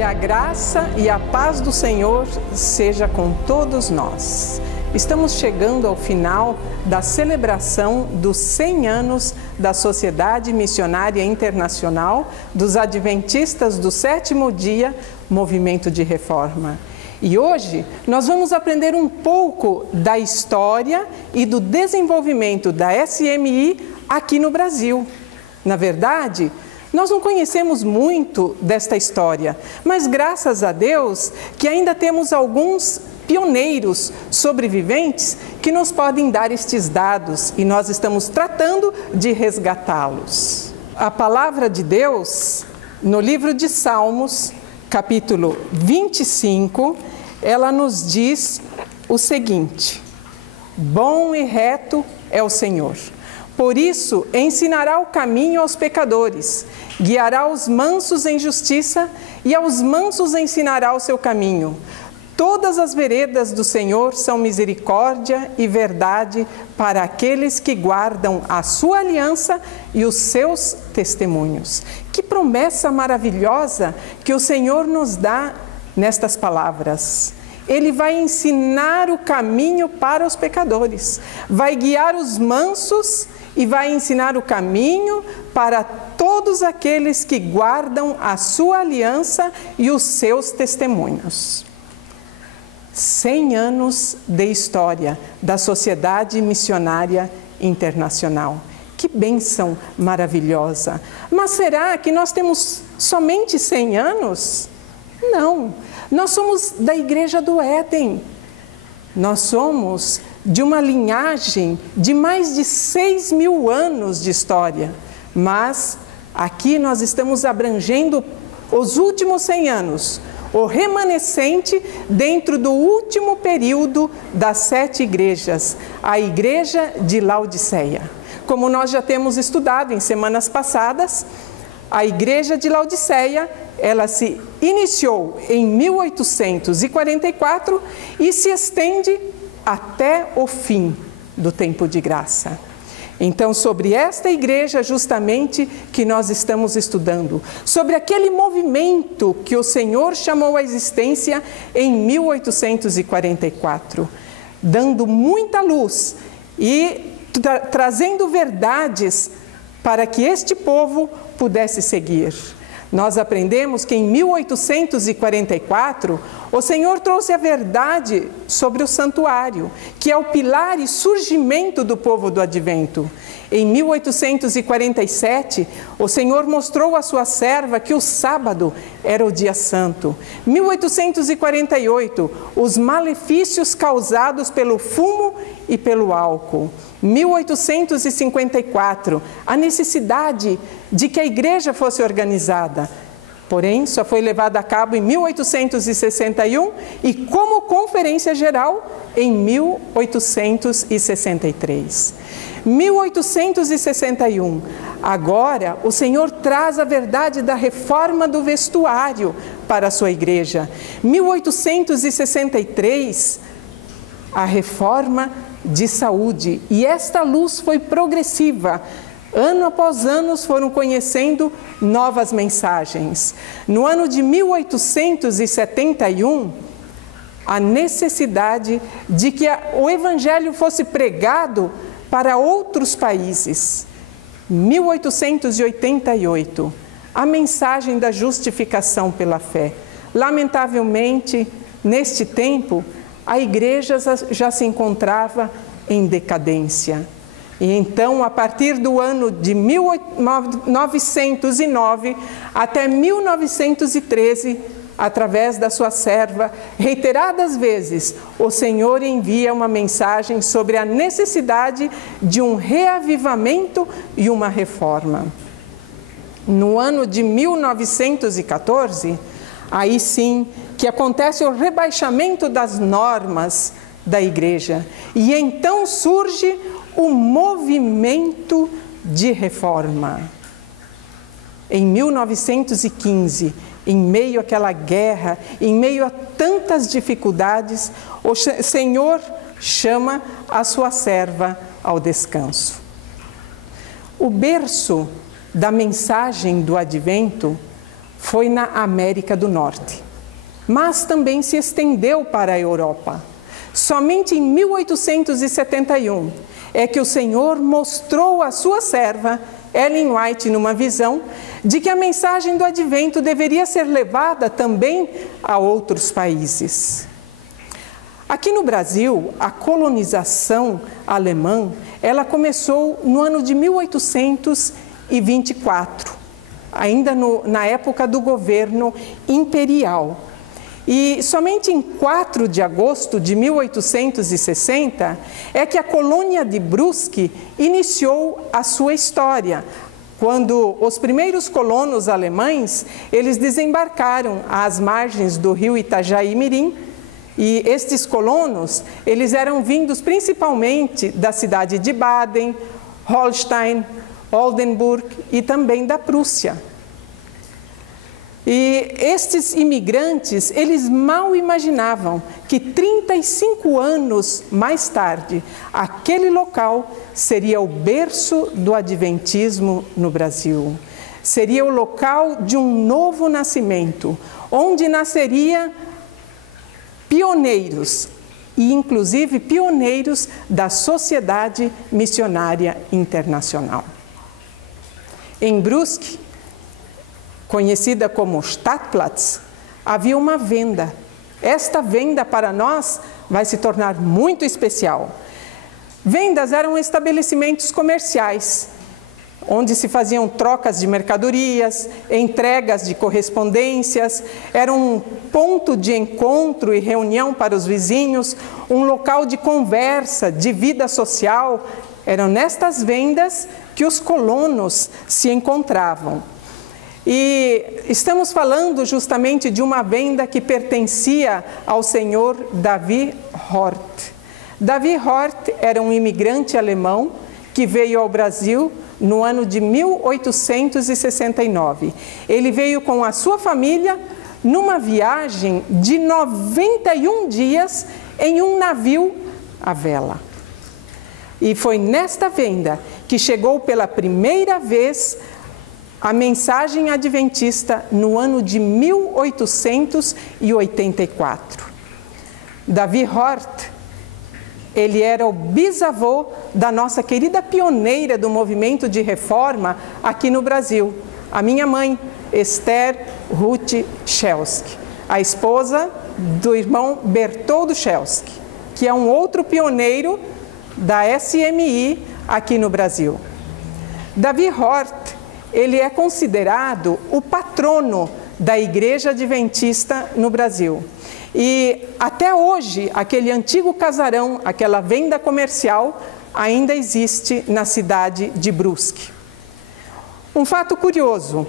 Que a graça e a paz do Senhor seja com todos nós. Estamos chegando ao final da celebração dos 100 anos da Sociedade Missionária Internacional dos Adventistas do Sétimo Dia, Movimento de Reforma. E hoje nós vamos aprender um pouco da história e do desenvolvimento da SMI aqui no Brasil. Na verdade, nós não conhecemos muito desta história, mas graças a Deus que ainda temos alguns pioneiros sobreviventes que nos podem dar estes dados e nós estamos tratando de resgatá-los. A palavra de Deus, no livro de Salmos, capítulo 25, ela nos diz o seguinte: bom e reto é o Senhor. Por isso, ensinará o caminho aos pecadores, guiará os mansos em justiça e aos mansos ensinará o seu caminho. Todas as veredas do Senhor são misericórdia e verdade para aqueles que guardam a sua aliança e os seus testemunhos. Que promessa maravilhosa que o Senhor nos dá nestas palavras. Ele vai ensinar o caminho para os pecadores, vai guiar os mansos e vai ensinar o caminho para todos aqueles que guardam a sua aliança e os seus testemunhos. 100 anos de história da Sociedade Missionária Internacional. Que bênção maravilhosa! Mas será que nós temos somente 100 anos? Não, nós somos da Igreja do Éden. Nós somos de uma linhagem de mais de 6.000 anos de história. Mas aqui nós estamos abrangendo os últimos 100 anos, o remanescente dentro do último período das 7 igrejas, a Igreja de Laodiceia. Como nós já temos estudado em semanas passadas, a Igreja de Laodiceia, ela se iniciou em 1844 e se estende até o fim do tempo de graça. Então, sobre esta igreja justamente que nós estamos estudando, sobre aquele movimento que o Senhor chamou à existência em 1844, dando muita luz e trazendo verdades para que este povo pudesse seguir. Nós aprendemos que em 1844, o Senhor trouxe a verdade sobre o santuário, que é o pilar e surgimento do povo do Advento. Em 1847, o Senhor mostrou à sua serva que o sábado era o dia santo. 1848, os malefícios causados pelo fumo e pelo álcool. 1854, a necessidade de que a igreja fosse organizada. Porém, só foi levada a cabo em 1861 e como conferência geral em 1863. 1861, agora o Senhor traz a verdade da reforma do vestuário para a sua igreja. 1863, a reforma de saúde. E esta luz foi progressiva. Ano após ano foram conhecendo novas mensagens. No ano de 1871, a necessidade de que o Evangelho fosse pregado para outros países. 1888, a mensagem da justificação pela fé. Lamentavelmente, neste tempo, a igreja já se encontrava em decadência. E então, a partir do ano de 1909 até 1913, através da sua serva, reiteradas vezes, o Senhor envia uma mensagem sobre a necessidade de um reavivamento e uma reforma. No ano de 1914, aí sim que acontece o rebaixamento das normas da igreja. E então surge o movimento de reforma. Em 1915, em meio àquela guerra, em meio a tantas dificuldades, o Senhor chama a sua serva ao descanso. O berço da mensagem do Advento foi na América do Norte, mas também se estendeu para a Europa. Somente em 1871 é que o Senhor mostrou à sua serva, Ellen White, numa visão, de que a mensagem do advento deveria ser levada também a outros países. Aqui no Brasil, a colonização alemã, ela começou no ano de 1824, ainda na época do governo imperial. E somente em 4 de agosto de 1860 é que a colônia de Brusque iniciou a sua história, quando os primeiros colonos alemães, eles desembarcaram às margens do rio Itajaí-Mirim, e estes colonos, eles eram vindos principalmente da cidade de Baden, Holstein, Oldenburg e também da Prússia. E estes imigrantes, eles mal imaginavam que 35 anos mais tarde, aquele local seria o berço do adventismo no Brasil. Seria o local de um novo nascimento, onde nasceria pioneiros, e inclusive pioneiros da Sociedade Missionária Internacional. Em Brusque, conhecida como Stadtplatz, havia uma venda. Esta venda para nós vai se tornar muito especial. Vendas eram estabelecimentos comerciais, onde se faziam trocas de mercadorias, entregas de correspondências, era um ponto de encontro e reunião para os vizinhos, um local de conversa, de vida social. Eram nestas vendas que os colonos se encontravam. E estamos falando justamente de uma venda que pertencia ao senhor Davi Hort. Davi Hort era um imigrante alemão que veio ao Brasil no ano de 1869. Ele veio com a sua família numa viagem de 91 dias em um navio à vela. E foi nesta venda que chegou pela primeira vez a mensagem adventista no ano de 1884. Davi Hort, ele era o bisavô da nossa querida pioneira do movimento de reforma aqui no Brasil, a minha mãe, Esther Ruth Schelsky, a esposa do irmão Bertoldo Schelsky, que é um outro pioneiro da SMI aqui no Brasil. Davi Hort, ele é considerado o patrono da Igreja Adventista no Brasil. E até hoje, aquele antigo casarão, aquela venda comercial, ainda existe na cidade de Brusque. Um fato curioso,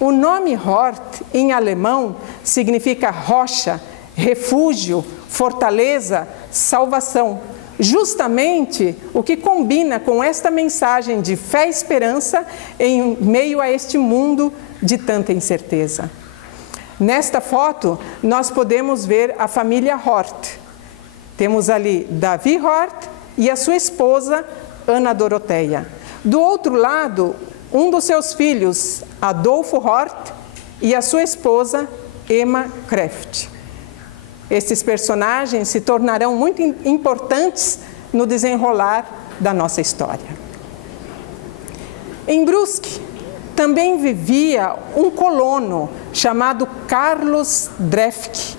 o nome Hort, em alemão, significa rocha, refúgio, fortaleza, salvação. Justamente o que combina com esta mensagem de fé e esperança em meio a este mundo de tanta incerteza. Nesta foto, nós podemos ver a família Hort. Temos ali Davi Hort e a sua esposa, Ana Doroteia. Do outro lado, um dos seus filhos, Adolfo Hort, e a sua esposa, Emma Kreft. Estes personagens se tornarão muito importantes no desenrolar da nossa história. Em Brusque, também vivia um colono chamado Carlos Drefke.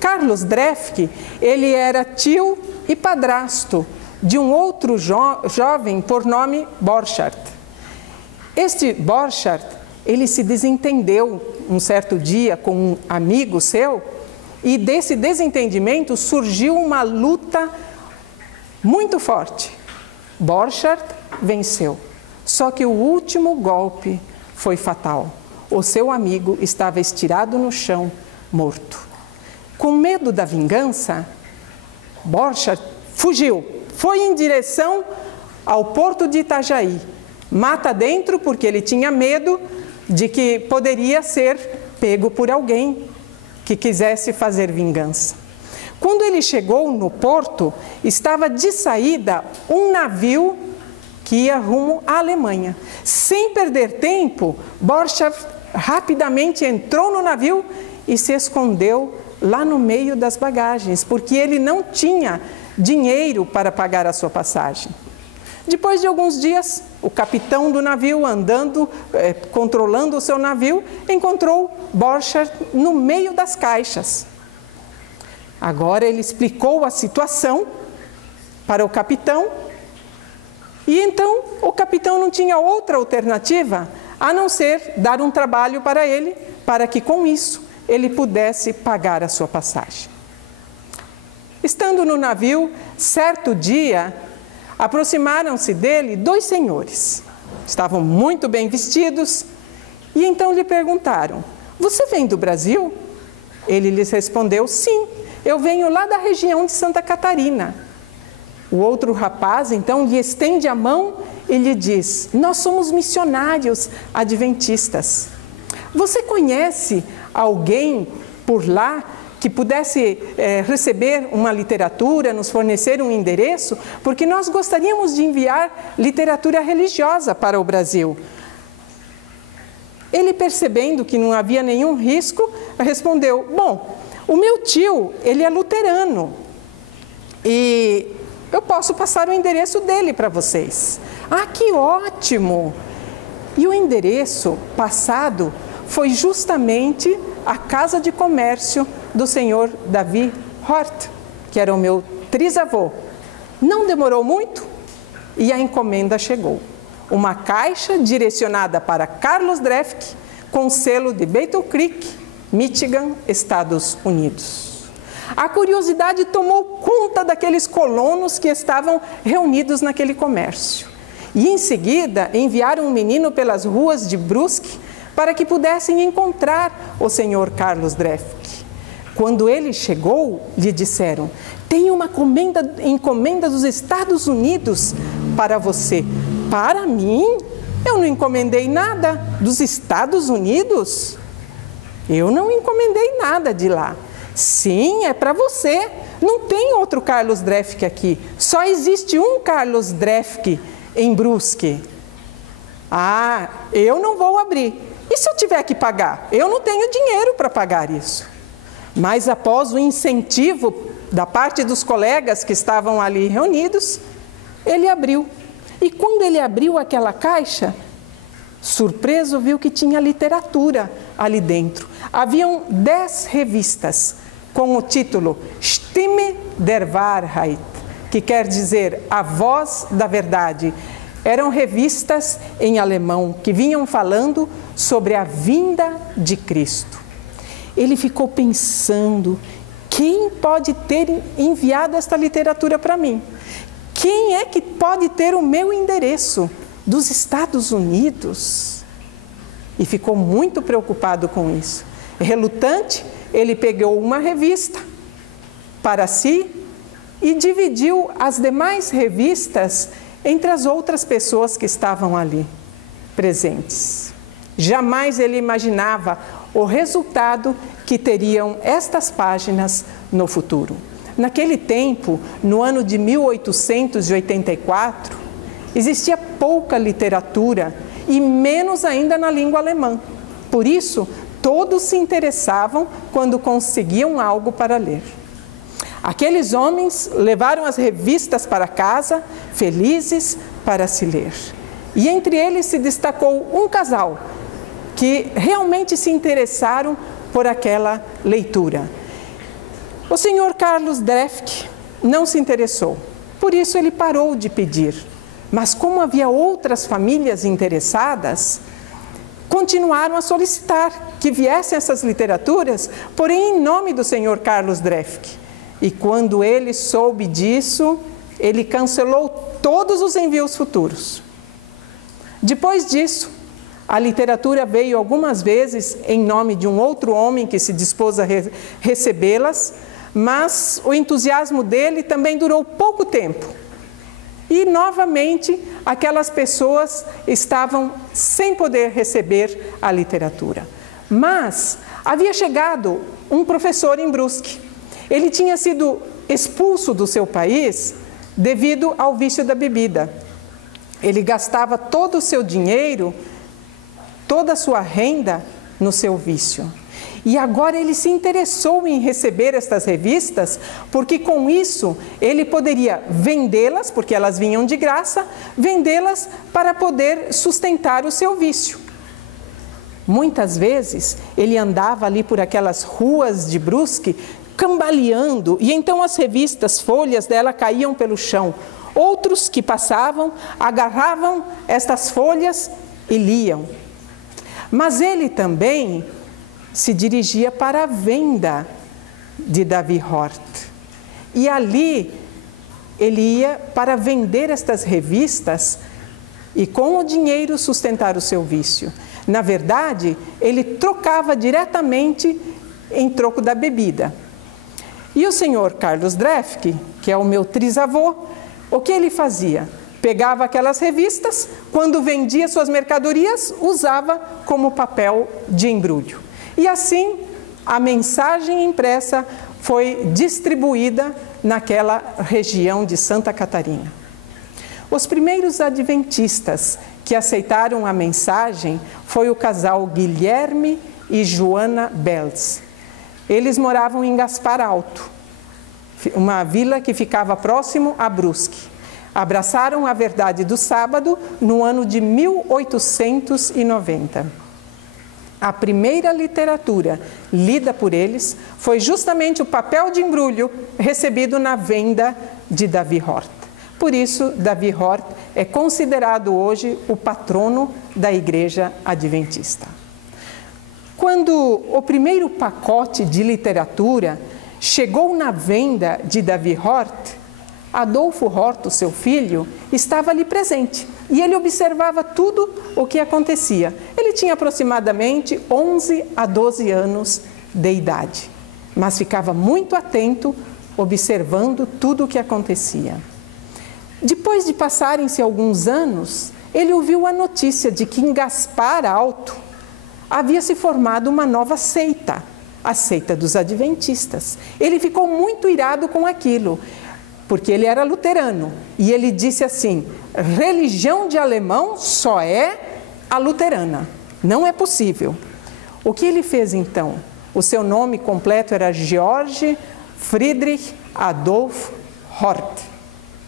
Carlos Drefke, ele era tio e padrasto de um outro jovem por nome Borchardt. Este Borchardt, ele se desentendeu um certo dia com um amigo seu, e desse desentendimento surgiu uma luta muito forte. Borchardt venceu, só que o último golpe foi fatal. O seu amigo estava estirado no chão, morto. Com medo da vingança, Borchardt fugiu, foi em direção ao porto de Itajaí, mata dentro porque ele tinha medo de que poderia ser pego por alguém que quisesse fazer vingança. Quando ele chegou no porto, estava de saída um navio que ia rumo à Alemanha. Sem perder tempo, Borchardt rapidamente entrou no navio e se escondeu lá no meio das bagagens, porque ele não tinha dinheiro para pagar a sua passagem. Depois de alguns dias, o capitão do navio, controlando o seu navio, encontrou Borchardt no meio das caixas. Agora ele explicou a situação para o capitão, e então o capitão não tinha outra alternativa a não ser dar um trabalho para ele, para que com isso ele pudesse pagar a sua passagem. Estando no navio, certo dia, aproximaram-se dele 2 senhores. Estavam muito bem vestidos e então lhe perguntaram: "Você vem do Brasil?" Ele lhes respondeu: "Sim, eu venho lá da região de Santa Catarina." O outro rapaz então lhe estende a mão e lhe diz: "Nós somos missionários adventistas. Você conhece alguém por lá que pudesse receber uma literatura, nos fornecer um endereço? Porque nós gostaríamos de enviar literatura religiosa para o Brasil." Ele, percebendo que não havia nenhum risco, respondeu: "Bom, o meu tio, ele é luterano e eu posso passar o endereço dele para vocês." "Ah, que ótimo!" E o endereço passado foi justamente a casa de comércio do senhor Davi Hort, que era o meu trisavô. Não demorou muito e a encomenda chegou. Uma caixa direcionada para Carlos Drefke, com selo de Battle Creek, Michigan, Estados Unidos. A curiosidade tomou conta daqueles colonos que estavam reunidos naquele comércio. E em seguida enviaram um menino pelas ruas de Brusque para que pudessem encontrar o senhor Carlos Drefke. Quando ele chegou, lhe disseram: "Tem uma encomenda dos Estados Unidos para você." "Para mim? Eu não encomendei nada dos Estados Unidos." "Eu não encomendei nada de lá." "Sim, é para você. Não tem outro Carlos Drefke aqui. Só existe um Carlos Drefke em Brusque." "Ah, eu não vou abrir. E se eu tiver que pagar? Eu não tenho dinheiro para pagar isso." Mas após o incentivo da parte dos colegas que estavam ali reunidos, ele abriu. E quando ele abriu aquela caixa, surpreso, viu que tinha literatura ali dentro. Haviam 10 revistas com o título Stimme der Wahrheit, que quer dizer A Voz da Verdade. Eram revistas em alemão que vinham falando sobre a vinda de Cristo. Ele ficou pensando: quem pode ter enviado esta literatura para mim? Quem é que pode ter o meu endereço? Dos Estados Unidos? E ficou muito preocupado com isso. Relutante, ele pegou uma revista para si e dividiu as demais revistas entre as outras pessoas que estavam ali presentes. Jamais ele imaginava o resultado que teriam estas páginas no futuro. Naquele tempo, no ano de 1884, existia pouca literatura e menos ainda na língua alemã. Por isso, todos se interessavam quando conseguiam algo para ler. Aqueles homens levaram as revistas para casa, felizes para se ler. E entre eles se destacou um casal que realmente se interessaram por aquela leitura. O senhor Carlos Drefke não se interessou, por isso ele parou de pedir. Mas como havia outras famílias interessadas, continuaram a solicitar que viessem essas literaturas, porém em nome do senhor Carlos Drefke. E quando ele soube disso, ele cancelou todos os envios futuros. Depois disso, a literatura veio algumas vezes em nome de um outro homem que se dispôs a recebê-las, mas o entusiasmo dele também durou pouco tempo. E, novamente, aquelas pessoas estavam sem poder receber a literatura. Mas havia chegado um professor em Brusque. Ele tinha sido expulso do seu país devido ao vício da bebida. Ele gastava todo o seu dinheiro, toda a sua renda no seu vício. E agora ele se interessou em receber estas revistas, porque com isso ele poderia vendê-las, porque elas vinham de graça, vendê-las para poder sustentar o seu vício. Muitas vezes ele andava ali por aquelas ruas de Brusque, cambaleando, e então as revistas, folhas dela caíam pelo chão. Outros que passavam, agarravam estas folhas e liam. Mas ele também se dirigia para a venda de Davi Hort. E ali ele ia para vender estas revistas e com o dinheiro sustentar o seu vício. Na verdade, ele trocava diretamente em troco da bebida. E o senhor Carlos Drefke, que é o meu trisavô, o que ele fazia? Pegava aquelas revistas, quando vendia suas mercadorias, usava como papel de embrulho. E assim, a mensagem impressa foi distribuída naquela região de Santa Catarina. Os primeiros adventistas que aceitaram a mensagem foi o casal Guilherme e Joana Belz. Eles moravam em Gaspar Alto, uma vila que ficava próximo a Brusque. Abraçaram a verdade do sábado no ano de 1890. A primeira literatura lida por eles foi justamente o papel de embrulho recebido na venda de Davi Hort. Por isso, Davi Hort é considerado hoje o patrono da Igreja Adventista. Quando o primeiro pacote de literatura chegou na venda de Davi Hort, Adolfo Hort, o seu filho, estava ali presente e ele observava tudo o que acontecia. Ele tinha aproximadamente 11 a 12 anos de idade, mas ficava muito atento, observando tudo o que acontecia. Depois de passarem-se alguns anos, ele ouviu a notícia de que em Gaspar Alto havia se formado uma nova seita, a seita dos adventistas. Ele ficou muito irado com aquilo, porque ele era luterano, e ele disse assim: religião de alemão só é a luterana, não é possível. O que ele fez então? O seu nome completo era Georg Friedrich Adolf Hort.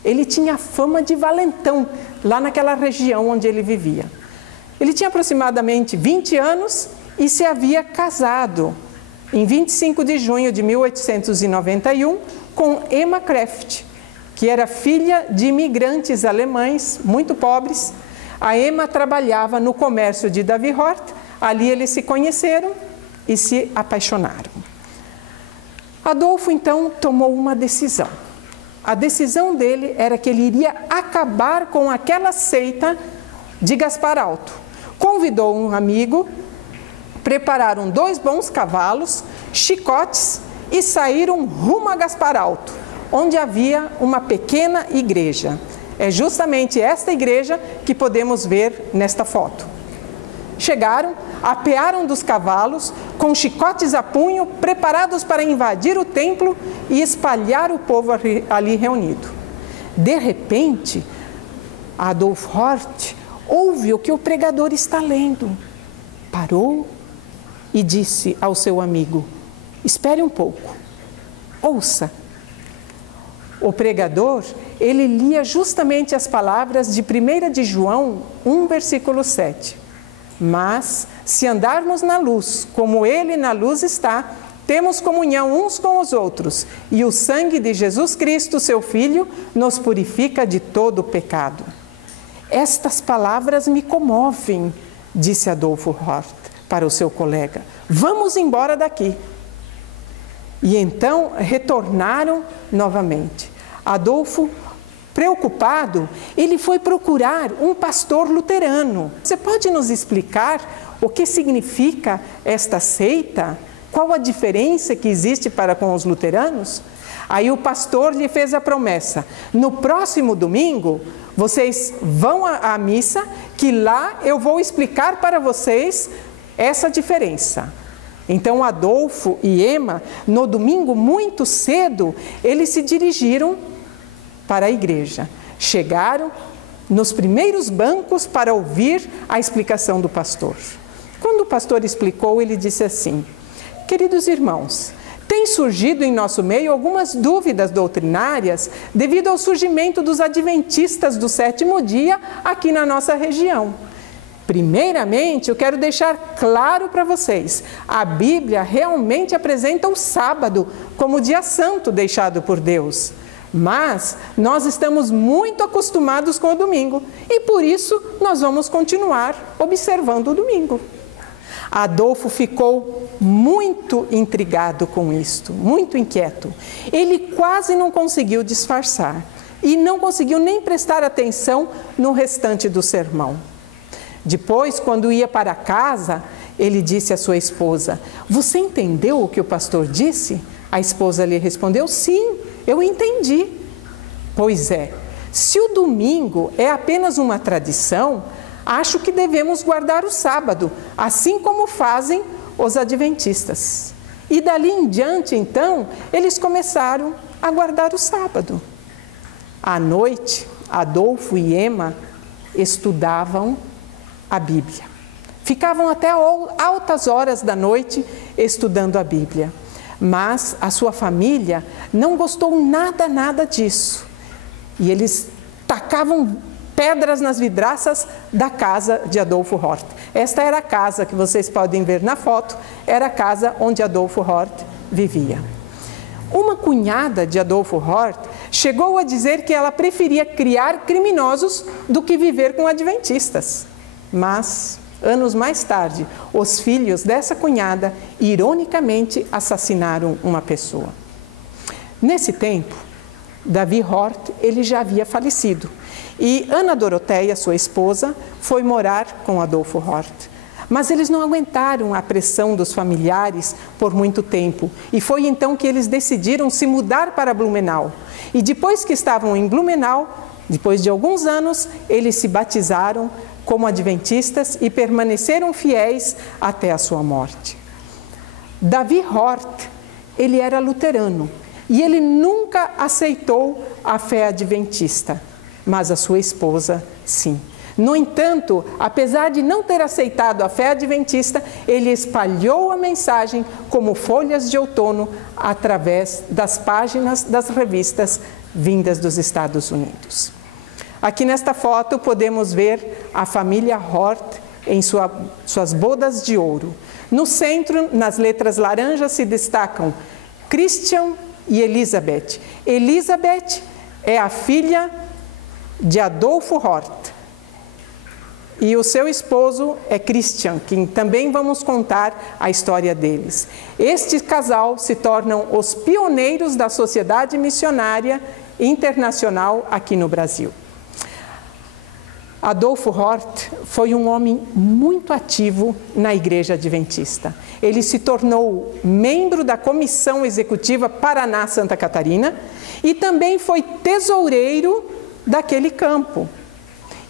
Ele tinha fama de valentão lá naquela região onde ele vivia. Ele tinha aproximadamente 20 anos e se havia casado em 25 de junho de 1891 com Emma Kreft, que era filha de imigrantes alemães muito pobres. A Emma trabalhava no comércio de Davi Hort, ali eles se conheceram e se apaixonaram. Adolfo então tomou uma decisão. A decisão dele era que ele iria acabar com aquela seita de Gaspar Alto. Convidou um amigo, prepararam 2 bons cavalos, chicotes e saíram rumo a Gaspar Alto, onde havia uma pequena igreja. É justamente esta igreja que podemos ver nesta foto. Chegaram, apearam dos cavalos, com chicotes a punho, preparados para invadir o templo e espalhar o povo ali reunido. De repente, Adolf Hort ouve o que o pregador está lendo. Parou e disse ao seu amigo: espere um pouco, ouça. O pregador, ele lia justamente as palavras de 1 de João 1, versículo 7. Mas, se andarmos na luz, como Ele na luz está, temos comunhão uns com os outros, e o sangue de Jesus Cristo, seu Filho, nos purifica de todo o pecado. Estas palavras me comovem, disse Adolfo Hort para o seu colega. Vamos embora daqui. E então retornaram novamente. Adolfo, preocupado, ele foi procurar um pastor luterano. Você pode nos explicar o que significa esta seita? Qual a diferença que existe para com os luteranos? Aí o pastor lhe fez a promessa: no próximo domingo, vocês vão à missa, que lá eu vou explicar para vocês essa diferença. Então Adolfo e Emma, no domingo muito cedo, eles se dirigiram para a igreja. Chegaram nos primeiros bancos para ouvir a explicação do pastor. Quando o pastor explicou, ele disse assim: queridos irmãos, tem surgido em nosso meio algumas dúvidas doutrinárias devido ao surgimento dos adventistas do sétimo dia aqui na nossa região. Primeiramente, eu quero deixar claro para vocês, a Bíblia realmente apresenta o sábado como dia santo deixado por Deus. Mas nós estamos muito acostumados com o domingo e por isso nós vamos continuar observando o domingo. Adolfo ficou muito intrigado com isto, muito inquieto. Ele quase não conseguiu disfarçar e não conseguiu nem prestar atenção no restante do sermão. Depois, quando ia para casa, ele disse à sua esposa: você entendeu o que o pastor disse? A esposa lhe respondeu: sim, eu entendi. Pois é, se o domingo é apenas uma tradição, acho que devemos guardar o sábado, assim como fazem os adventistas. E dali em diante, então, eles começaram a guardar o sábado. À noite, Adolfo e Emma estudavam a Bíblia. Ficavam até altas horas da noite estudando a Bíblia. Mas a sua família não gostou nada disso. E eles tacavam pedras nas vidraças da casa de Adolfo Hort. Esta era a casa que vocês podem ver na foto, era a casa onde Adolfo Hort vivia. Uma cunhada de Adolfo Hort chegou a dizer que ela preferia criar criminosos do que viver com adventistas. Mas, anos mais tarde, os filhos dessa cunhada, ironicamente, assassinaram uma pessoa. Nesse tempo, Davi Hort, ele já havia falecido. E Ana Doroteia, sua esposa, foi morar com Adolfo Hort. Mas eles não aguentaram a pressão dos familiares por muito tempo. E foi então que eles decidiram se mudar para Blumenau. E depois que estavam em Blumenau, depois de alguns anos, eles se batizaram como adventistas e permaneceram fiéis até a sua morte. Davi Hort, ele era luterano e ele nunca aceitou a fé adventista, mas a sua esposa, sim. No entanto, apesar de não ter aceitado a fé adventista, ele espalhou a mensagem como folhas de outono através das páginas das revistas vindas dos Estados Unidos. Aqui nesta foto podemos ver a família Hort em suas bodas de ouro. No centro, nas letras laranjas, se destacam Christian e Elizabeth. Elizabeth é a filha de Adolfo Hort. E o seu esposo é Christian, que também vamos contar a história deles. Este casal se tornam os pioneiros da Sociedade Missionária Internacional aqui no Brasil. Adolfo Hort foi um homem muito ativo na Igreja Adventista. Ele se tornou membro da Comissão Executiva Paraná-Santa Catarina e também foi tesoureiro daquele campo.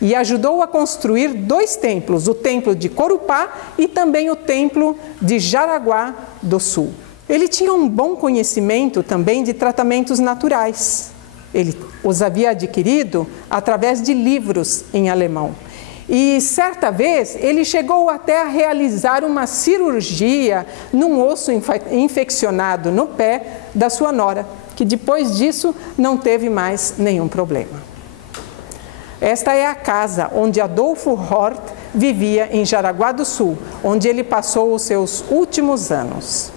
E ajudou a construir 2 templos, o templo de Corupá e também o templo de Jaraguá do Sul. Ele tinha um bom conhecimento também de tratamentos naturais. Ele os havia adquirido através de livros em alemão. E certa vez ele chegou até a realizar uma cirurgia num osso infeccionado no pé da sua nora, que depois disso não teve mais nenhum problema. Esta é a casa onde Adolfo Hort vivia em Jaraguá do Sul, onde ele passou os seus últimos anos.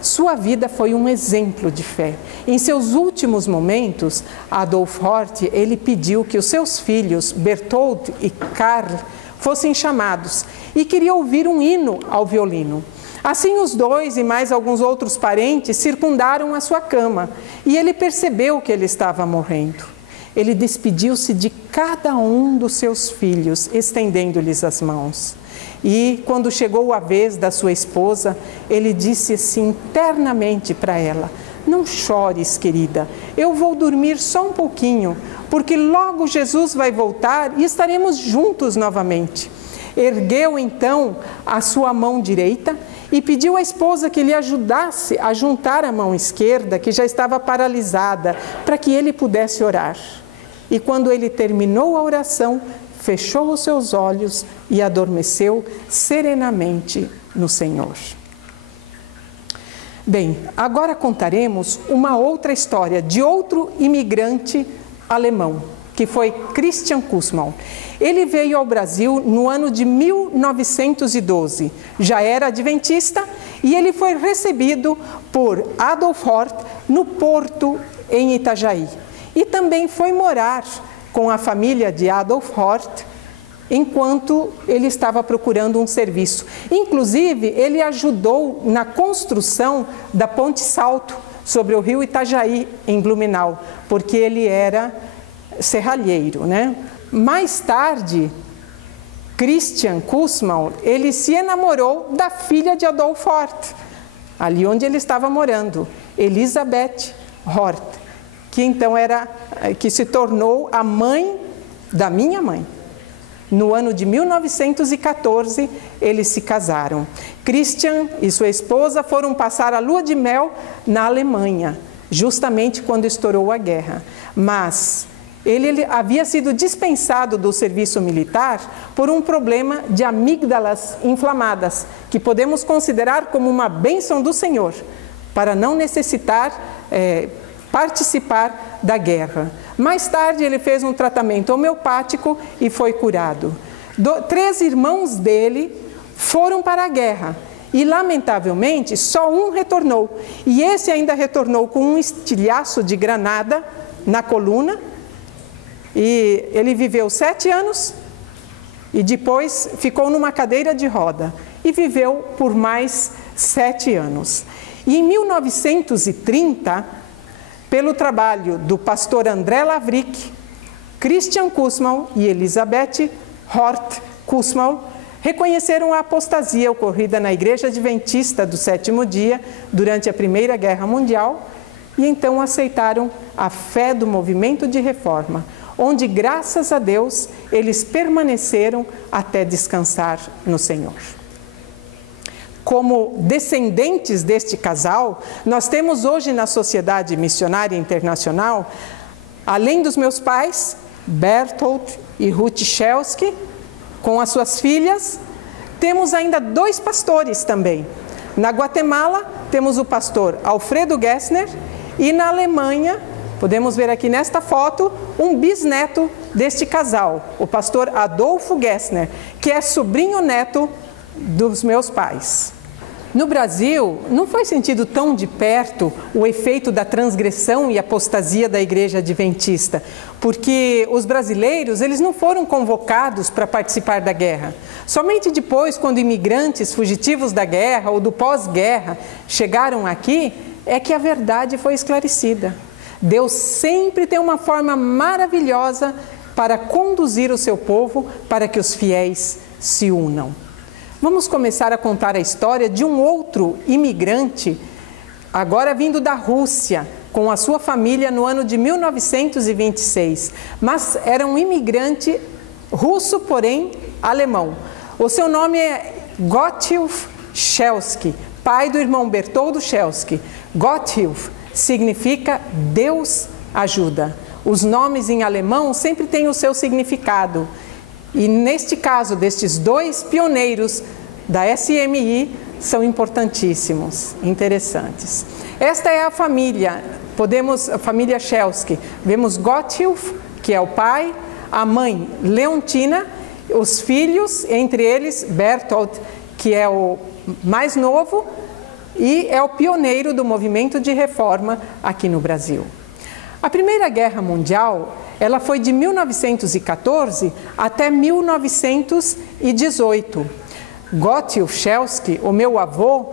Sua vida foi um exemplo de fé. Em seus últimos momentos, Adolfo Hort, ele pediu que os seus filhos, Bertold e Karl, fossem chamados e queria ouvir um hino ao violino. Assim, os 2 e mais alguns outros parentes circundaram a sua cama e ele percebeu que ele estava morrendo. Ele despediu-se de cada um dos seus filhos, estendendo-lhes as mãos. E quando chegou a vez da sua esposa, ele disse assim internamente para ela: não chores, querida, eu vou dormir só um pouquinho, porque logo Jesus vai voltar e estaremos juntos novamente. Ergueu então a sua mão direita e pediu à esposa que lhe ajudasse a juntar a mão esquerda, que já estava paralisada, para que ele pudesse orar. E quando ele terminou a oração, fechou os seus olhos e adormeceu serenamente no Senhor. Bem, agora contaremos uma outra história de outro imigrante alemão, que foi Christian Kussmaul. Ele veio ao Brasil no ano de 1912, já era adventista, e ele foi recebido por Adolf Hort no porto em Itajaí. E também foi morar com a família de Adolf Hort enquanto ele estava procurando um serviço. Inclusive, ele ajudou na construção da Ponte Salto sobre o rio Itajaí, em Blumenau, porque ele era serralheiro, né? Mais tarde, Christian Kussmaul, ele se enamorou da filha de Adolf Hort, ali onde ele estava morando, Elisabeth Hort, que então que se tornou a mãe da minha mãe. No ano de 1914, eles se casaram. Christian e sua esposa foram passar a lua de mel na Alemanha, justamente quando estourou a guerra. Mas ele havia sido dispensado do serviço militar por um problema de amígdalas inflamadas, que podemos considerar como uma bênção do Senhor, para não necessitar participar da guerra. Mais tarde ele fez um tratamento homeopático e foi curado. 3 irmãos dele foram para a guerra e, lamentavelmente, só um retornou. E esse ainda retornou com um estilhaço de granada na coluna. E ele viveu 7 anos e depois ficou numa cadeira de roda e viveu por mais 7 anos. E em 1930, pelo trabalho do pastor André Lavric, Christian Kussmaul e Elisabeth Hort Kussmaul reconheceram a apostasia ocorrida na Igreja Adventista do Sétimo Dia durante a Primeira Guerra Mundial e então aceitaram a fé do movimento de reforma, onde, graças a Deus, eles permaneceram até descansar no Senhor. Como descendentes deste casal, nós temos hoje na Sociedade Missionária Internacional, além dos meus pais, Bertold e Ruth Schelsky, com as suas filhas, temos ainda 2 pastores também. Na Guatemala, temos o pastor Alfredo Gessner e na Alemanha, podemos ver aqui nesta foto, um bisneto deste casal, o pastor Adolfo Gessner, que é sobrinho-neto dos meus pais. No Brasil, não foi sentido tão de perto o efeito da transgressão e apostasia da Igreja Adventista, porque os brasileiros, eles não foram convocados para participar da guerra. Somente depois, quando imigrantes fugitivos da guerra ou do pós-guerra chegaram aqui, é que a verdade foi esclarecida. Deus sempre tem uma forma maravilhosa para conduzir o seu povo para que os fiéis se unam. Vamos começar a contar a história de um outro imigrante, agora vindo da Rússia, com a sua família no ano de 1926. Mas era um imigrante russo, porém alemão. O seu nome é Gotthilf Schelsky, pai do irmão Bertoldo Schelsky. Gotthilf significa Deus ajuda. Os nomes em alemão sempre têm o seu significado. E neste caso, destes 2 pioneiros da SMI, são importantíssimos, interessantes. Esta é a família, a família Schelsky. Vemos Gotthilf, que é o pai, a mãe Leontina, os filhos, entre eles Bertold, que é o mais novo e é o pioneiro do movimento de reforma aqui no Brasil. A Primeira Guerra Mundial, ela foi de 1914 até 1918. Gotthilf Schelsky, o meu avô,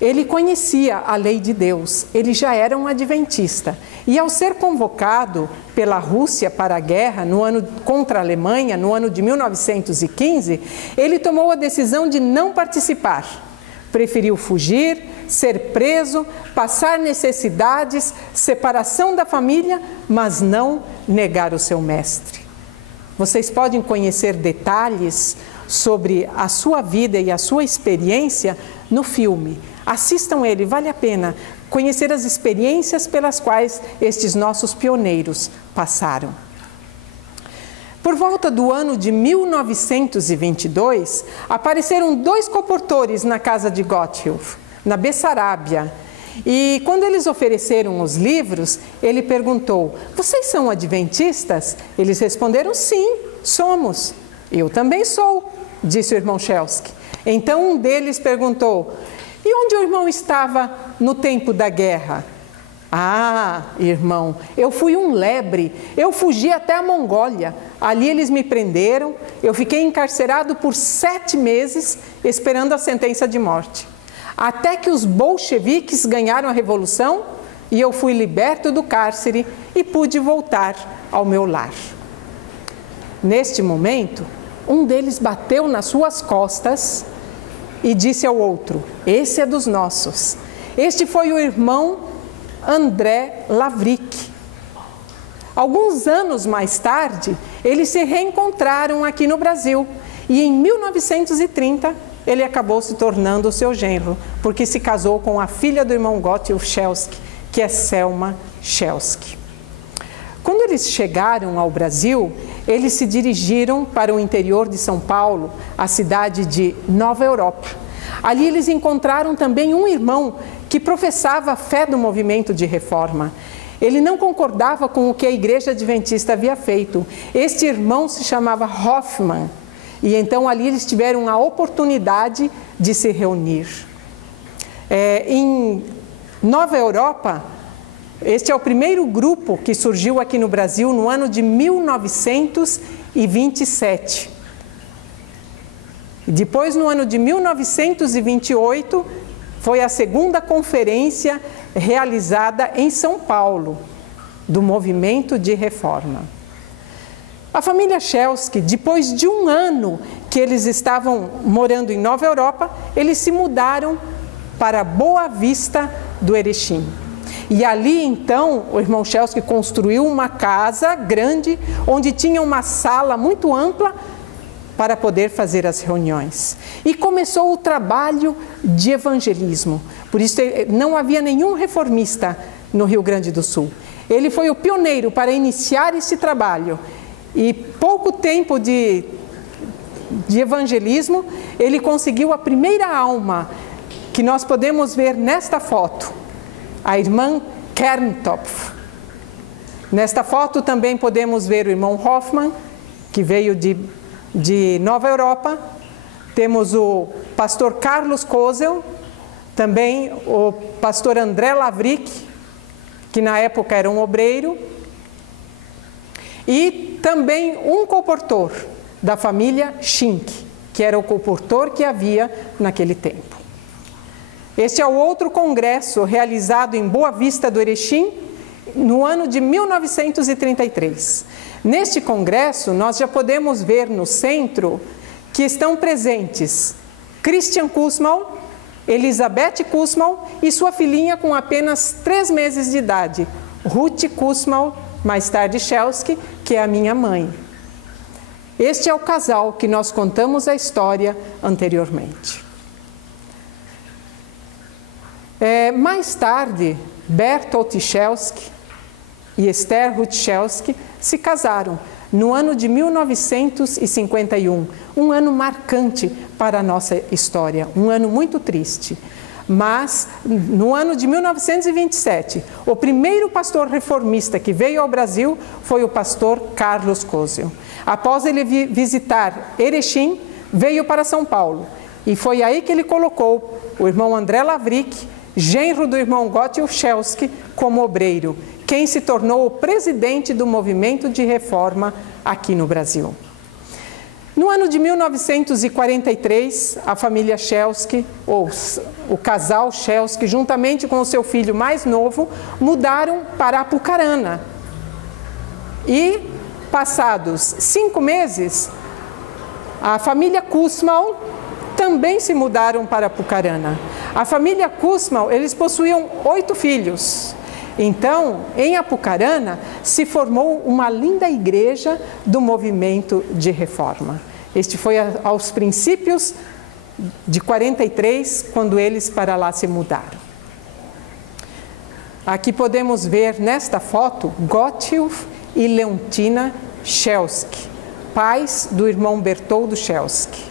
ele conhecia a lei de Deus, ele já era um adventista. E ao ser convocado pela Rússia para a guerra contra a Alemanha, no ano de 1915, ele tomou a decisão de não participar. Preferiu fugir, ser preso, passar necessidades, separação da família, mas não negar o seu mestre. Vocês podem conhecer detalhes sobre a sua vida e a sua experiência no filme. Assistam ele, vale a pena conhecer as experiências pelas quais estes nossos pioneiros passaram. Por volta do ano de 1922, apareceram 2 comportores na casa de Gotthelf, na Bessarábia. E quando eles ofereceram os livros, ele perguntou: vocês são adventistas? Eles responderam: sim, somos. Eu também sou, disse o irmão Chelsky. Então um deles perguntou: e onde o irmão estava no tempo da guerra? Ah, irmão, eu fui um lebre, eu fugi até a Mongólia. Ali eles me prenderam, eu fiquei encarcerado por 7 meses, esperando a sentença de morte. Até que os bolcheviques ganharam a revolução e eu fui liberto do cárcere e pude voltar ao meu lar. Neste momento, um deles bateu nas suas costas e disse ao outro: esse é dos nossos. Este foi o irmão André Lavric. Alguns anos mais tarde, eles se reencontraram aqui no Brasil e em 1930 ele acabou se tornando o seu genro, porque se casou com a filha do irmão Gotthelf Chelsky, que é Selma Chelsky. Quando eles chegaram ao Brasil, eles se dirigiram para o interior de São Paulo, a cidade de Nova Europa. Ali eles encontraram também um irmão que professava a fé do movimento de reforma. Ele não concordava com o que a igreja adventista havia feito. Este irmão se chamava Hoffman. E então ali eles tiveram a oportunidade de se reunir. Em Nova Europa, este é o primeiro grupo que surgiu aqui no Brasil no ano de 1927. Depois, no ano de 1928, foi a segunda conferência realizada em São Paulo, do movimento de reforma. A família Chelsky, depois de um ano que eles estavam morando em Nova Europa, eles se mudaram para Boa Vista do Erechim. E ali, então, o irmão Chelsky construiu uma casa grande, onde tinha uma sala muito ampla para poder fazer as reuniões. E começou o trabalho de evangelismo. Por isso, não havia nenhum reformista no Rio Grande do Sul. Ele foi o pioneiro para iniciar esse trabalho. E pouco tempo de evangelismo, ele conseguiu a primeira alma, que nós podemos ver nesta foto, a irmã Kerntopf. Nesta foto também podemos ver o irmão Hoffman, que veio de Nova Europa. Temos o pastor Carlos Kozel, também o pastor André Lavric, que na época era um obreiro, e também um colportor da família Schink, que era o colportor que havia naquele tempo. Este é o outro congresso realizado em Boa Vista do Erechim, no ano de 1933. Neste congresso, nós já podemos ver no centro que estão presentes Christian Kussmaul, Elizabeth Kussmaul e sua filhinha com apenas 3 meses de idade, Ruth Kussmaul, mais tarde Chelsky, que é a minha mãe. Este é o casal que nós contamos a história anteriormente. Mais tarde, Bertolt Chelsky e Esther Ruth Chelsky se casaram no ano de 1951, um ano marcante para a nossa história, um ano muito triste. Mas, no ano de 1927, o primeiro pastor reformista que veio ao Brasil foi o pastor Carlos Kozel. Após ele visitar Erechim, veio para São Paulo. E foi aí que ele colocou o irmão André Lavric, genro do irmão Gotthelf Chelsky, como obreiro, quem se tornou o presidente do movimento de reforma aqui no Brasil. No ano de 1943, a família Chelsky, ou o casal Chelsky, juntamente com o seu filho mais novo, mudaram para Apucarana. E, passados 5 meses, a família Kussmaul também se mudaram para Apucarana. A família Kussmaul, eles possuíam 8 filhos. Então, em Apucarana, se formou uma linda igreja do movimento de reforma. Este foi aos princípios de 43, quando eles para lá se mudaram. Aqui podemos ver nesta foto Gotthelf e Leontina Chelsky, pais do irmão Bertoldo Chelsky.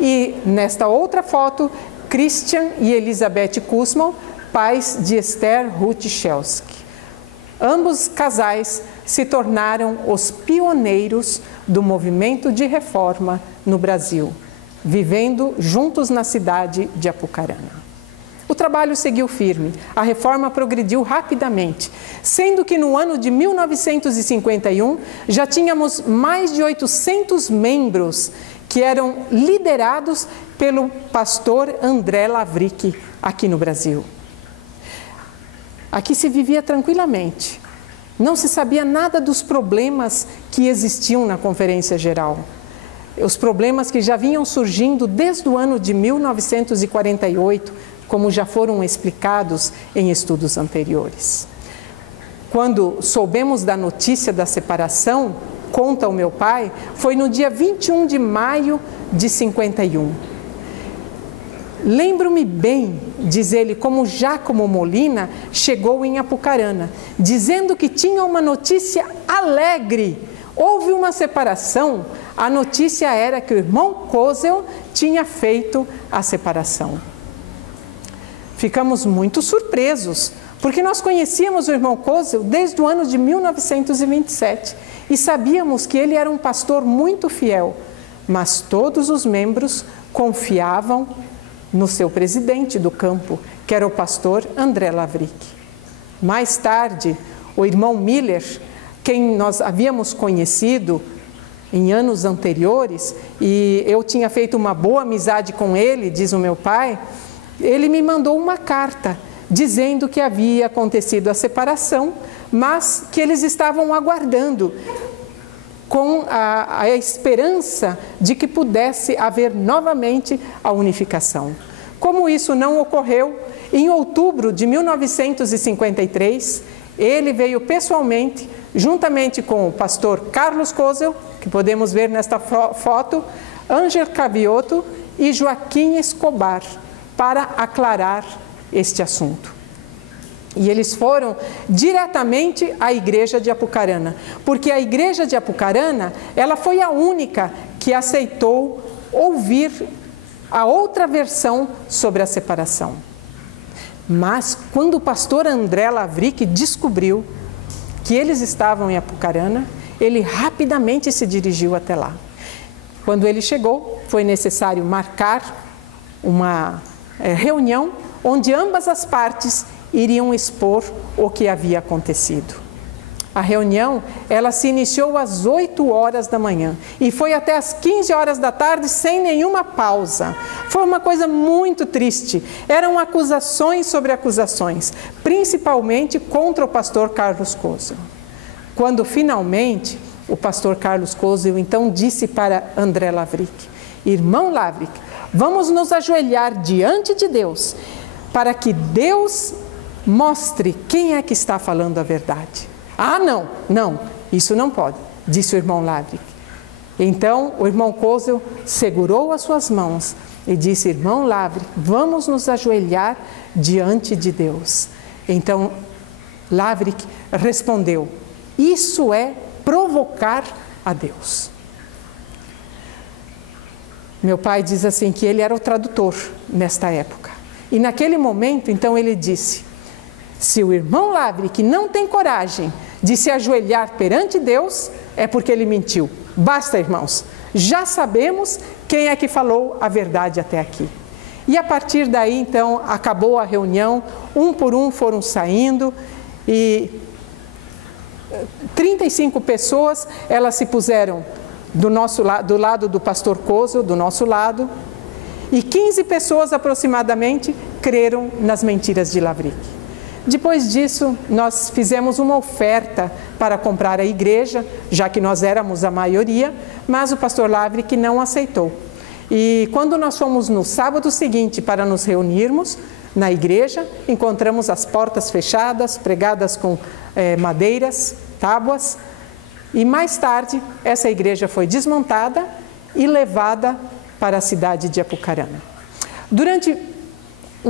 E nesta outra foto, Christian e Elizabeth Kussmann, pais de Esther Ruth Chelsky. Ambos casais se tornaram os pioneiros do movimento de reforma no Brasil, vivendo juntos na cidade de Apucarana. O trabalho seguiu firme, a reforma progrediu rapidamente, sendo que no ano de 1951 já tínhamos mais de 800 membros que eram liderados pelo pastor André Lavric aqui no Brasil. Aqui se vivia tranquilamente, não se sabia nada dos problemas que existiam na Conferência Geral. Os problemas que já vinham surgindo desde o ano de 1948, como já foram explicados em estudos anteriores. Quando soubemos da notícia da separação, conta o meu pai, foi no dia 21 de maio de 51. Lembro-me bem, diz ele, como Giacomo Molina chegou em Apucarana, dizendo que tinha uma notícia alegre. Houve uma separação, a notícia era que o irmão Kozel tinha feito a separação. Ficamos muito surpresos, porque nós conhecíamos o irmão Kozel desde o ano de 1927 e sabíamos que ele era um pastor muito fiel, mas todos os membros confiavam no seu presidente do campo, que era o pastor André Lavric. Mais tarde, o irmão Miller, quem nós havíamos conhecido em anos anteriores, e eu tinha feito uma boa amizade com ele, diz o meu pai, ele me mandou uma carta dizendo que havia acontecido a separação, mas que eles estavam aguardando com a esperança de que pudesse haver novamente a unificação. Como isso não ocorreu, em outubro de 1953, ele veio pessoalmente, juntamente com o pastor Carlos Kozel, que podemos ver nesta foto, Ângel Cavioto e Joaquim Escobar, para aclarar este assunto. E eles foram diretamente à igreja de Apucarana, porque a igreja de Apucarana, ela foi a única que aceitou ouvir a outra versão sobre a separação. Mas quando o pastor André Lavric descobriu que eles estavam em Apucarana, ele rapidamente se dirigiu até lá. Quando ele chegou, foi necessário marcar uma reunião onde ambas as partes iriam expor o que havia acontecido. A reunião, ela se iniciou às 8 horas da manhã e foi até às 15 horas da tarde sem nenhuma pausa. Foi uma coisa muito triste. Eram acusações sobre acusações, principalmente contra o pastor Carlos Kozel. Quando finalmente o pastor Carlos Kozel então disse para André Lavric: irmão Lavric, vamos nos ajoelhar diante de Deus, para que Deus mostre quem é que está falando a verdade. Ah, não, isso não pode, disse o irmão Lavric. Então, o irmão Kozel segurou as suas mãos e disse: irmão Lavric, vamos nos ajoelhar diante de Deus. Então, Lavric respondeu: isso é provocar a Deus. Meu pai diz assim que ele era o tradutor nesta época. E naquele momento, então, ele disse: se o irmão Lavric não tem coragem de se ajoelhar perante Deus, é porque ele mentiu. Basta, irmãos, já sabemos quem é que falou a verdade até aqui. E a partir daí, então, acabou a reunião, um por um foram saindo e 35 pessoas, elas se puseram do lado do pastor Kozel, do nosso lado, e 15 pessoas aproximadamente creram nas mentiras de Lavric. Depois disso, nós fizemos uma oferta para comprar a igreja, já que nós éramos a maioria, mas o pastor Lavric não aceitou. E quando nós fomos no sábado seguinte para nos reunirmos na igreja, encontramos as portas fechadas, pregadas com madeiras, tábuas, e mais tarde essa igreja foi desmontada e levada para a cidade de Apucarana. Durante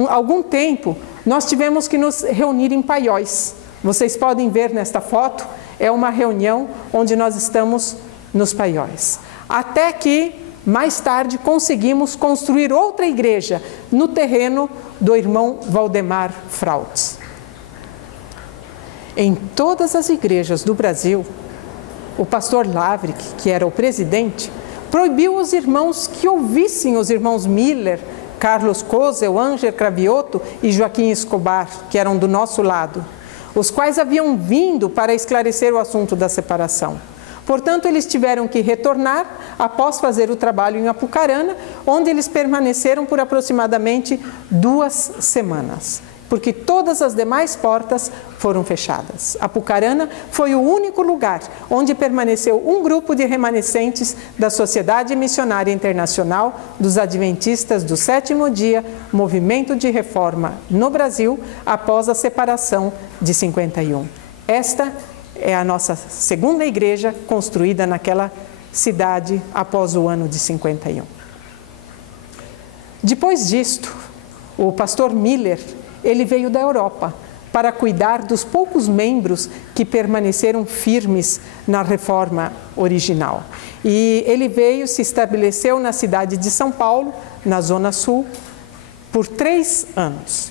algum tempo, nós tivemos que nos reunir em paióis. Vocês podem ver nesta foto, é uma reunião onde nós estamos nos paióis. Até que, mais tarde, conseguimos construir outra igreja no terreno do irmão Valdemar Frauds. Em todas as igrejas do Brasil, o pastor Lavric, que era o presidente, proibiu os irmãos que ouvissem os irmãos Miller, Carlos Kozel, Anger Cravioto e Joaquim Escobar, que eram do nosso lado, os quais haviam vindo para esclarecer o assunto da separação. Portanto, eles tiveram que retornar após fazer o trabalho em Apucarana, onde eles permaneceram por aproximadamente 2 semanas, porque todas as demais portas foram fechadas. Apucarana foi o único lugar onde permaneceu um grupo de remanescentes da Sociedade Missionária Internacional dos Adventistas do Sétimo Dia, movimento de reforma no Brasil, após a separação de 51. Esta é a nossa segunda igreja construída naquela cidade após o ano de 51. Depois disto, o pastor Miller, ele veio da Europa para cuidar dos poucos membros que permaneceram firmes na reforma original. E ele veio, se estabeleceu na cidade de São Paulo, na Zona Sul, por 3 anos.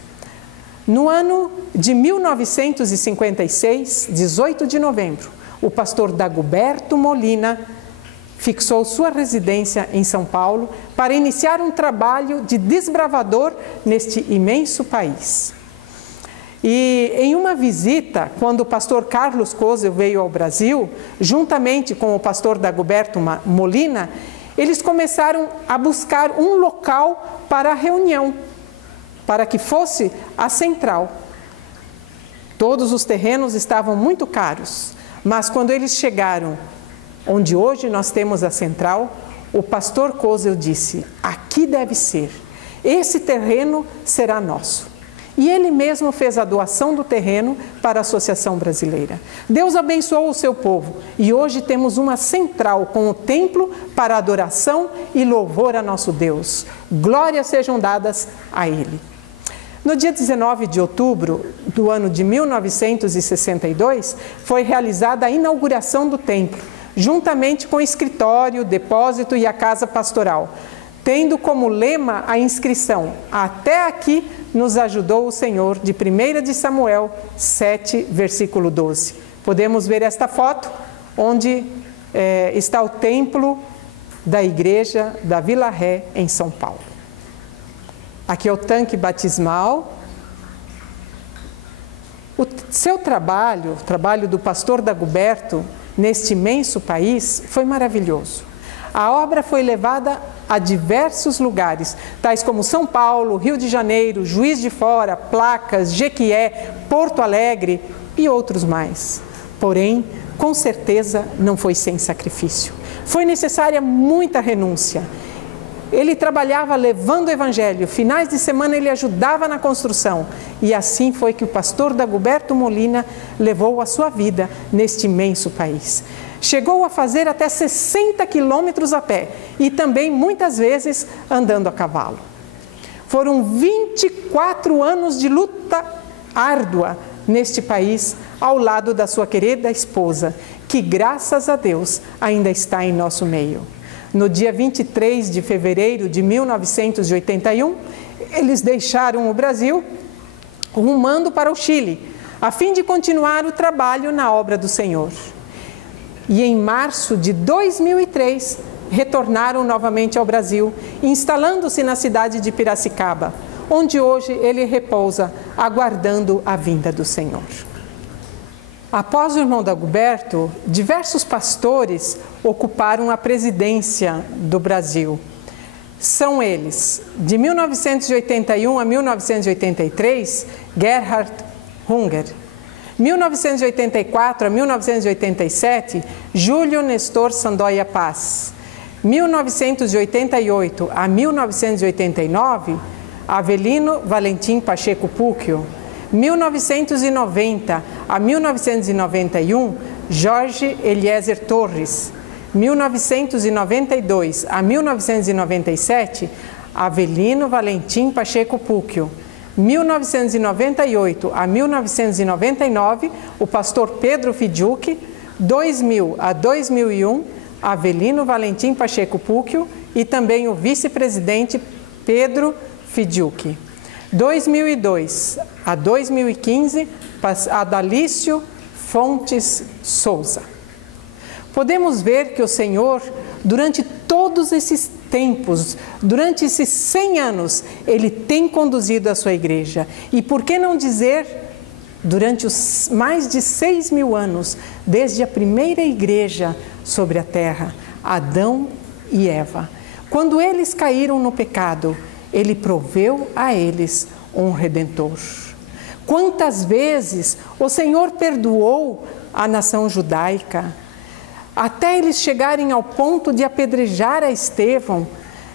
No ano de 1956, 18 de novembro, o pastor Dagoberto Molina fixou sua residência em São Paulo para iniciar um trabalho de desbravador neste imenso país. E em uma visita, quando o pastor Carlos Kozel veio ao Brasil, juntamente com o pastor Dagoberto Molina, eles começaram a buscar um local para a reunião, para que fosse a central. Todos os terrenos estavam muito caros, mas quando eles chegaram onde hoje nós temos a central, o pastor Kozel disse: aqui deve ser, esse terreno será nosso. E ele mesmo fez a doação do terreno para a Associação Brasileira. Deus abençoou o seu povo e hoje temos uma central com o templo para adoração e louvor a nosso Deus. Glórias sejam dadas a Ele. No dia 19 de outubro do ano de 1962, foi realizada a inauguração do templo, juntamente com o escritório, depósito e a casa pastoral, tendo como lema a inscrição: até aqui nos ajudou o Senhor, de 1 de Samuel 7, versículo 12. Podemos ver esta foto, onde está o templo da igreja da Vila Ré, em São Paulo. Aqui é o tanque batismal. O seu trabalho, o trabalho do pastor Dagoberto, neste imenso país, foi maravilhoso. A obra foi levada a diversos lugares, tais como São Paulo, Rio de Janeiro, Juiz de Fora, Placas, Jequié, Porto Alegre e outros mais. Porém, com certeza não foi sem sacrifício. Foi necessária muita renúncia. Ele trabalhava levando o evangelho, finais de semana ele ajudava na construção. E assim foi que o pastor Dagoberto Molina levou a sua vida neste imenso país. Chegou a fazer até 60 quilômetros a pé e também muitas vezes andando a cavalo. Foram 24 anos de luta árdua neste país ao lado da sua querida esposa, que graças a Deus ainda está em nosso meio. No dia 23 de fevereiro de 1981, eles deixaram o Brasil rumando para o Chile, a fim de continuar o trabalho na obra do Senhor. E em março de 2003, retornaram novamente ao Brasil, instalando-se na cidade de Piracicaba, onde hoje ele repousa, aguardando a vinda do Senhor. Após o irmão Dagoberto, diversos pastores ocuparam a presidência do Brasil. São eles, de 1981 a 1983, Gerhard Hunger. 1984 a 1987, Júlio Nestor Sandoya Paz. 1988 a 1989, Avelino Valentim Pacheco Pucchio. 1990 a 1991, Jorge Eliezer Torres. 1992 a 1997, Avelino Valentim Pacheco Pucchio. 1998 a 1999, o pastor Pedro Fidiucchi. 2000 a 2001, Avelino Valentim Pacheco Pucchio e também o vice-presidente Pedro Fidiucchi. 2002 a 2015, Adalício Fontes Souza. Podemos ver que o Senhor, durante todos esses tempos, durante esses 100 anos, Ele tem conduzido a sua igreja. E por que não dizer, durante os mais de 6.000 anos, desde a primeira igreja sobre a terra, Adão e Eva. Quando eles caíram no pecado, Ele proveu a eles um Redentor. Quantas vezes o Senhor perdoou a nação judaica, até eles chegarem ao ponto de apedrejar a Estevão,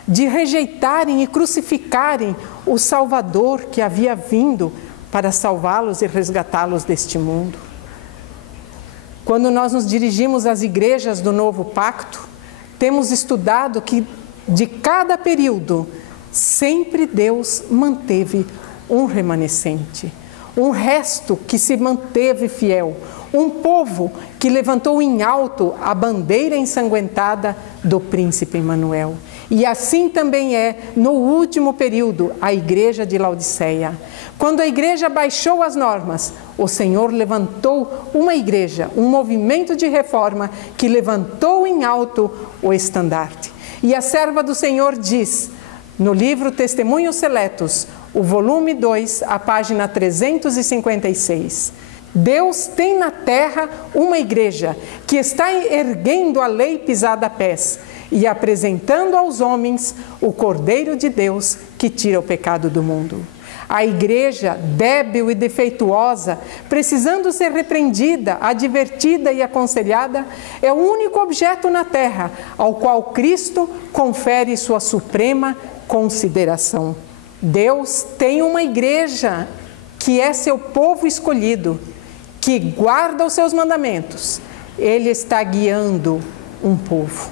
de rejeitarem e crucificarem o Salvador que havia vindo para salvá-los e resgatá-los deste mundo. Quando nós nos dirigimos às igrejas do Novo Pacto, temos estudado que de cada período, sempre Deus manteve um remanescente, um resto que se manteve fiel, um povo que levantou em alto a bandeira ensanguentada do príncipe Emanuel. E assim também é no último período, a igreja de Laodiceia. Quando a igreja baixou as normas, o Senhor levantou uma igreja, um movimento de reforma que levantou em alto o estandarte. E a serva do Senhor diz, no livro Testemunhos Seletos, o volume 2, a página 356, Deus tem na terra uma igreja que está erguendo a lei pisada a pés e apresentando aos homens o Cordeiro de Deus que tira o pecado do mundo. A igreja, débil e defeituosa, precisando ser repreendida, advertida e aconselhada, é o único objeto na terra ao qual Cristo confere sua suprema consideração. Deus tem uma igreja que é seu povo escolhido, que guarda os seus mandamentos. Ele está guiando um povo.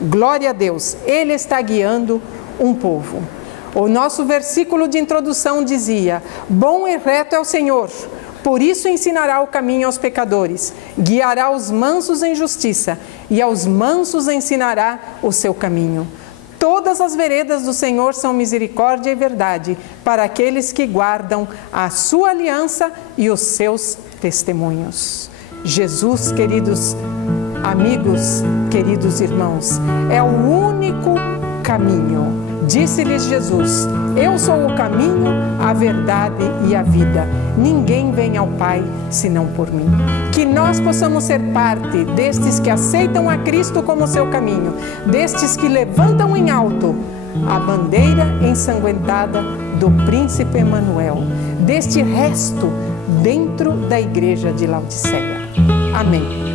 Glória a Deus, Ele está guiando um povo. O nosso versículo de introdução dizia: bom e reto é o Senhor, por isso ensinará o caminho aos pecadores, guiará os mansos em justiça, e aos mansos ensinará o seu caminho. Todas as veredas do Senhor são misericórdia e verdade para aqueles que guardam a sua aliança e os seus testemunhos. Jesus, queridos amigos, queridos irmãos, é o único caminho. Disse-lhes Jesus: eu sou o caminho, a verdade e a vida. Ninguém vem ao Pai senão por mim. Que nós possamos ser parte destes que aceitam a Cristo como seu caminho, destes que levantam em alto a bandeira ensanguentada do príncipe Emanuel, deste resto dentro da igreja de Laodiceia. Amém.